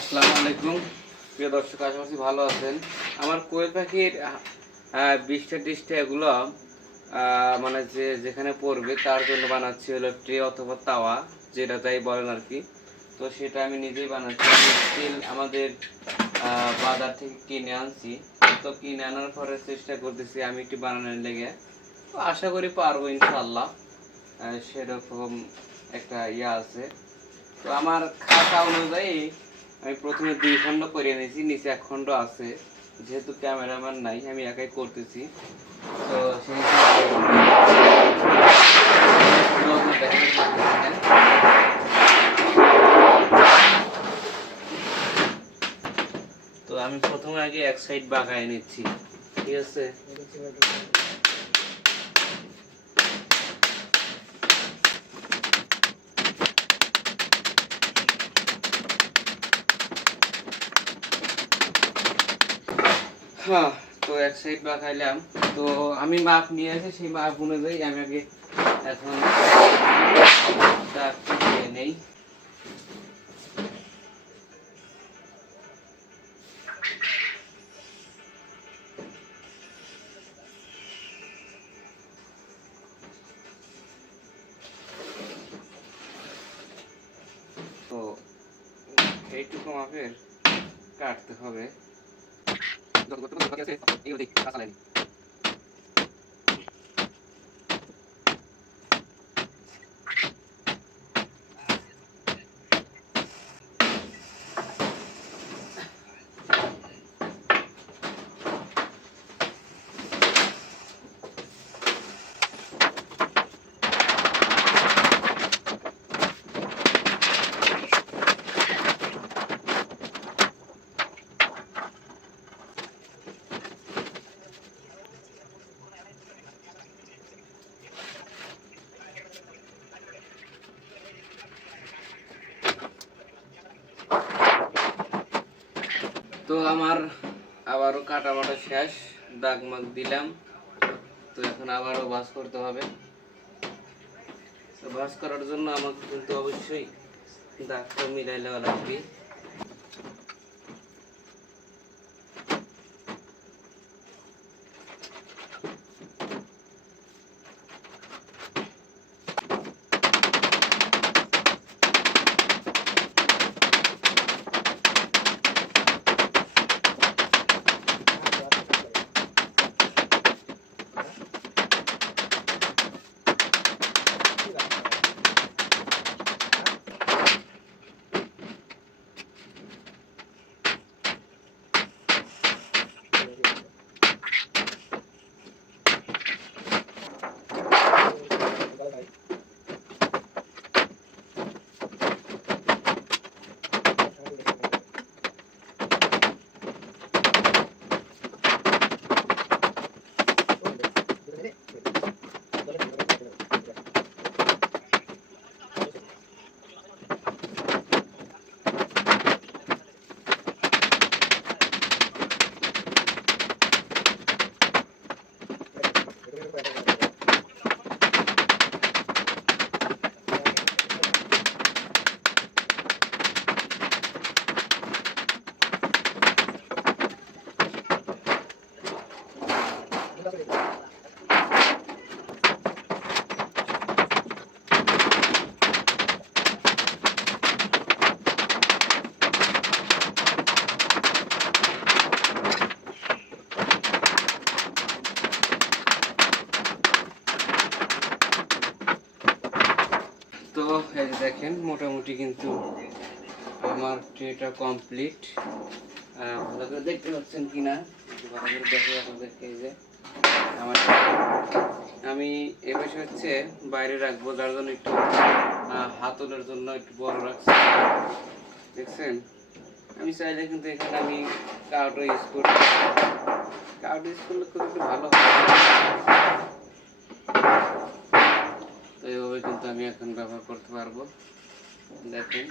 আসসালামু আলাইকুম। প্রিয় দর্শক আশা ভালো আছেন। আমার কোয়েল পাখির আহ, বিশটা টিশটা এগুলো মানে যে যেখানে পড়বে তার জন্য বানাচ্ছি হলো ট্রে অথবা তাওয়া যেটা তাই বলেন আর কি। তো সেটা আমি নিজেই বানাচ্ছি। স্টিল আমাদের বাজার থেকে কিনে আনছি। তো কিনে আনার পরে চেষ্টা করতেছি আমি একটু বানানোর লেগে। তো আশা করি পারব ইনশাল্লাহ সেরকম একটা ইয়ে আছে। তো আমার খাতা অনুযায়ী আমি প্রথমে দুই খণ্ড করে নিয়েছি, নিচে এক খণ্ড আছে। যেহেতু ক্যামেরাম্যান নাই, আমি একাই করতেছি। তো সেই। তো আমি প্রথমে আগে এক সাইড বাগায় নিচ্ছি। ঠিক আছে? হ্যাঁ তো এক সাইড বাঁকাইলাম তো আমি মাপ নিয়ে আসি, সেই মাপ অনুযায়ী আমি আগে এখন নেই। তো এইটুকু মাপের কাটতে হবে। যতটুকু বাকি আছে এই দেখি কাঁচা তো আমার আবারও কাটা বাটা শেষ, দাগ মাগ দিলাম। তো এখন আবারও বাস করতে হবে। তো বাস করার জন্য আমাকে কিন্তু অবশ্যই দাগটা মিলাই নেওয়া লাগবে তো এই যে দেখেন, মোটামুটি কিন্তু আমার ট্রেটা কমপ্লিট। আপনারা দেখতে পাচ্ছেন কিনা? একটু ভালো করে দেখে আপনাদেরকে এই যে আমার আমি এ পাশে হচ্ছে বাইরে রাখব, যার জন্য একটু হাতলের জন্য একটু বড় রাখছি। দেখছেন? আমি চাইলে কিন্তু এখানে আমি কাউটো ইউজ করি। কাউটো ইউজ করলে খুব একটু ভালো হয় কিন্তু আমি এখন ব্যবহার করতে পারব। দেখেন।